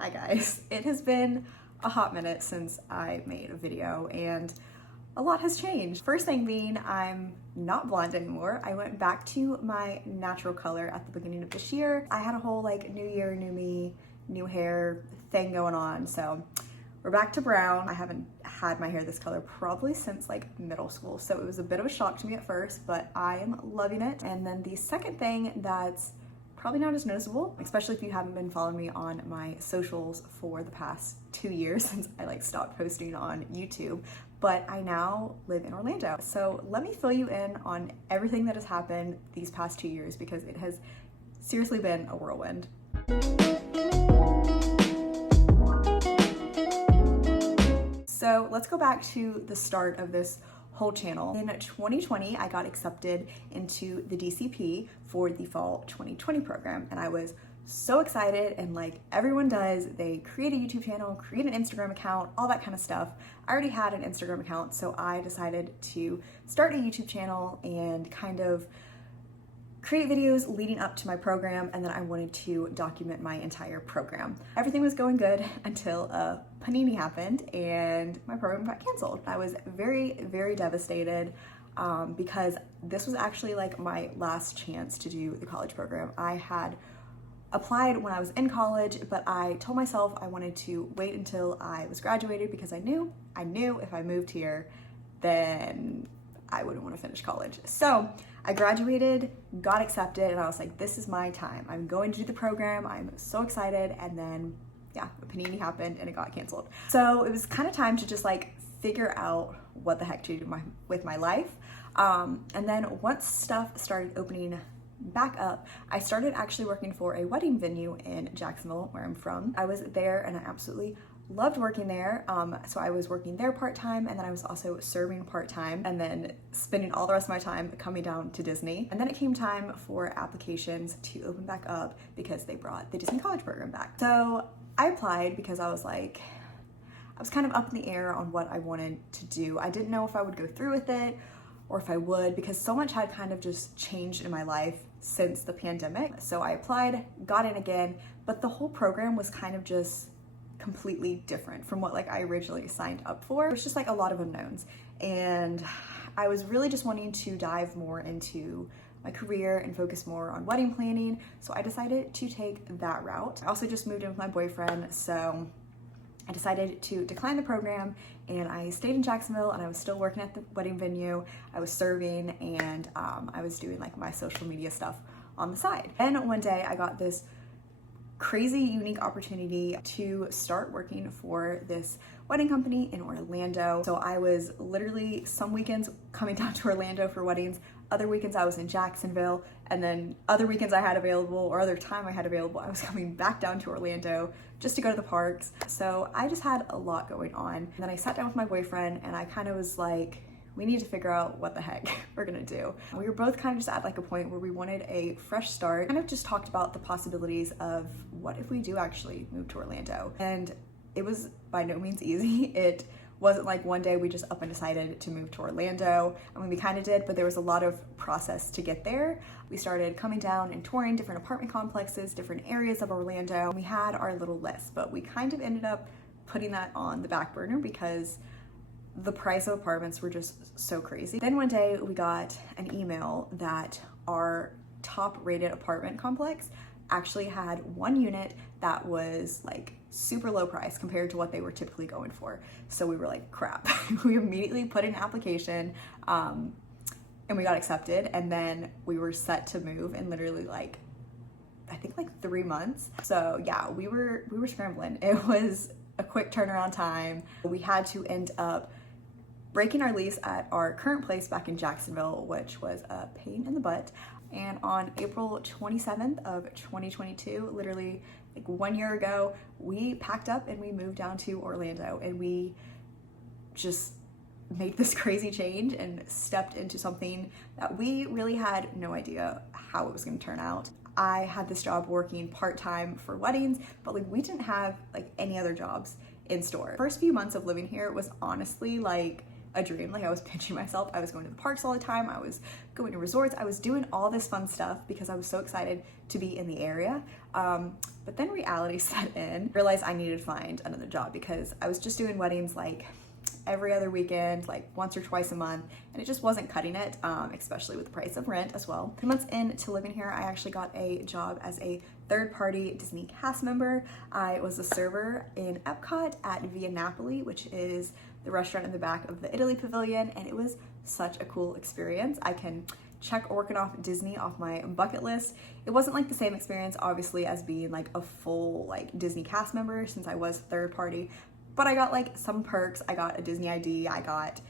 Hi guys, it has been a hot minute since I made a video and a lot has changed. First thing being, I'm not blonde anymore. I went back to my natural color at the beginning of this year. I had a whole like new year, new me, new hair thing going on. So we're back to brown. I haven't had my hair this color probably since like middle school. So it was a bit of a shock to me at first, but I am loving it. And then the second thing that's probably not as noticeable, especially if you haven't been following me on my socials for the past 2 years since I like stopped posting on YouTube, but I now live in Orlando. So let me fill you in on everything that has happened these past 2 years because it has seriously been a whirlwind. So let's go back to the start of this whole channel. In 2020, I got accepted into the DCP for the fall 2020 program, and I was so excited, and like everyone does, they create a YouTube channel, create an Instagram account, all that kind of stuff. I already had an Instagram account, so I decided to start a YouTube channel and kind of create videos leading up to my program, and then I wanted to document my entire program. Everything was going good until a panini happened and my program got canceled. I was very, very devastated because this was actually like my last chance to do the college program. I had applied when I was in college, but I told myself I wanted to wait until I was graduated because I knew if I moved here, then I wouldn't want to finish college. So I graduated, got accepted, and I was like, this is my time. I'm going to do the program. I'm so excited. And then, yeah, the panini happened and it got canceled. So it was kind of time to just like figure out what the heck to do with my life. And then once stuff started opening back up, I started actually working for a wedding venue in Jacksonville, where I'm from. I was there and I absolutely loved working there. So I was working there part-time, and then I was also serving part-time, and then spending all the rest of my time coming down to Disney. And then it came time for applications to open back up because they brought the Disney College program back. So I applied because I was like, I was kind of up in the air on what I wanted to do. I didn't know if I would go through with it or if I would, because so much had kind of just changed in my life since the pandemic. So I applied, got in again, but the whole program was kind of just completely different from what like I originally signed up for. It was just like a lot of unknowns, and I was really just wanting to dive more into my career and focus more on wedding planning, so I decided to take that route. I also just moved in with my boyfriend, so I decided to decline the program, and I stayed in Jacksonville, and I was still working at the wedding venue. I was serving, and I was doing like my social media stuff on the side. Then one day I got this crazy unique opportunity to start working for this wedding company in Orlando. So I was literally some weekends coming down to Orlando for weddings, other weekends I was in Jacksonville, and then other weekends I had available or other time I had available, I was coming back down to Orlando just to go to the parks. So I just had a lot going on. And then I sat down with my boyfriend and I kind of was like, we need to figure out what the heck we're gonna do. We were both kind of just at like a point where we wanted a fresh start. Kind of just talked about the possibilities of what if we do actually move to Orlando. And it was by no means easy. It wasn't like one day we just up and decided to move to Orlando. I mean, we kind of did, but there was a lot of process to get there. We started coming down and touring different apartment complexes, different areas of Orlando. We had our little list, but we kind of ended up putting that on the back burner because the price of apartments were just so crazy. Then one day we got an email that our top rated apartment complex actually had one unit that was like super low price compared to what they were typically going for. So we were like, crap. We immediately put in an application and we got accepted, and then we were set to move in literally like, I think like 3 months. So yeah, we were scrambling. It was a quick turnaround time. We had to end up breaking our lease at our current place back in Jacksonville, which was a pain in the butt. And on April 27th of 2022, literally like 1 year ago, we packed up and we moved down to Orlando, and we just made this crazy change and stepped into something that we really had no idea how it was going to turn out. I had this job working part-time for weddings, but like we didn't have like any other jobs in store. First few months of living here was honestly like a dream. Like I was pinching myself. I was going to the parks all the time. I was going to resorts. I was doing all this fun stuff because I was so excited to be in the area. But then reality set in. Realized I needed to find another job because I was just doing weddings like every other weekend, like once or twice a month, and it just wasn't cutting it, especially with the price of rent as well. 2 months into living here, I actually got a job as a third-party Disney cast member. I was a server in Epcot at Via Napoli, which is the restaurant in the back of the Italy Pavilion, and it was such a cool experience. I can check working off Disney off my bucket list. It wasn't like the same experience, obviously, as being like a full like Disney cast member since I was third party, but I got like some perks. I got a Disney ID. I got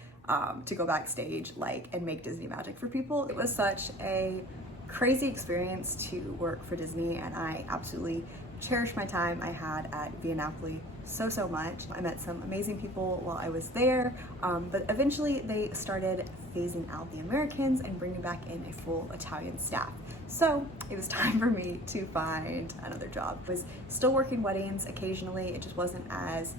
to go backstage like and make Disney magic for people. It was such a crazy experience to work for Disney, and I absolutely cherished my time I had at Via Napoli so much. I met some amazing people while I was there, but eventually they started phasing out the Americans and bringing back in a full Italian staff. So it was time for me to find another job. I was still working weddings occasionally. It just wasn't as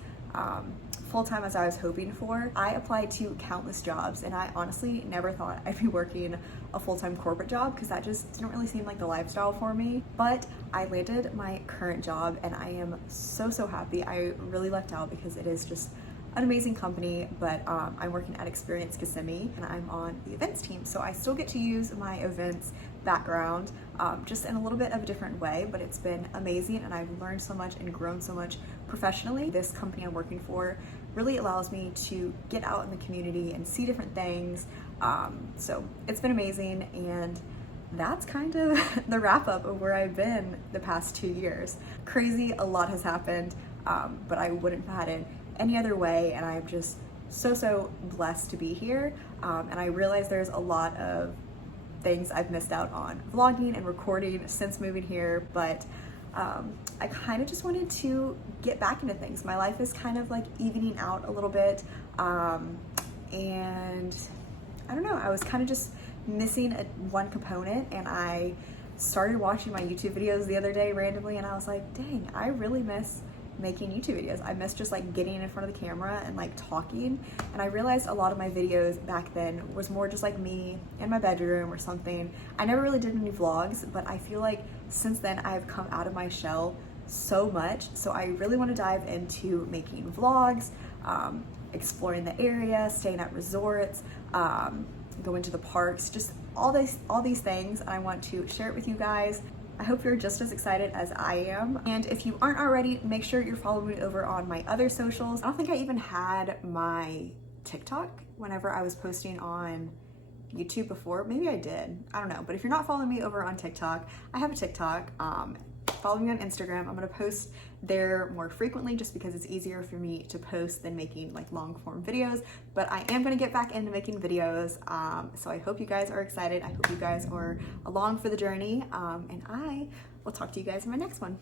full-time as I was hoping for. I applied to countless jobs, and I honestly never thought I'd be working a full-time corporate job because that just didn't really seem like the lifestyle for me. But I landed my current job and I am so happy. I really lucked out because it is just an amazing company, but I'm working at Experience Kissimmee and I'm on the events team. So I still get to use my events background just in a little bit of a different way, but it's been amazing and I've learned so much and grown so much professionally. This company I'm working for really allows me to get out in the community and see different things. So it's been amazing, and that's kind of the wrap up of where I've been the past 2 years. Crazy, a lot has happened, but I wouldn't have had it any other way, and I'm just so blessed to be here. And I realize there's a lot of things I've missed out on vlogging and recording since moving here, but I kind of just wanted to get back into things. My life is kind of like evening out a little bit, and I don't know, I was kind of just missing one component, and I started watching my YouTube videos the other day randomly, and I was like, dang, I really miss making YouTube videos. I miss just like getting in front of the camera and like talking, and I realized a lot of my videos back then was more just like me in my bedroom or something. I never really did any vlogs, but I feel like since then I've come out of my shell so much, so I really want to dive into making vlogs, exploring the area, staying at resorts, going to the parks, just all these things, and I want to share it with you guys. I hope you're just as excited as I am. And if you aren't already, make sure you're following me over on my other socials. I don't think I even had my TikTok whenever I was posting on YouTube before. Maybe I did, I don't know. But if you're not following me over on TikTok, I have a TikTok. Follow me on Instagram. I'm gonna post there more frequently just because it's easier for me to post than making like long form videos, but I am gonna get back into making videos. So I hope you guys are excited. I hope you guys are along for the journey, and I will talk to you guys in my next one.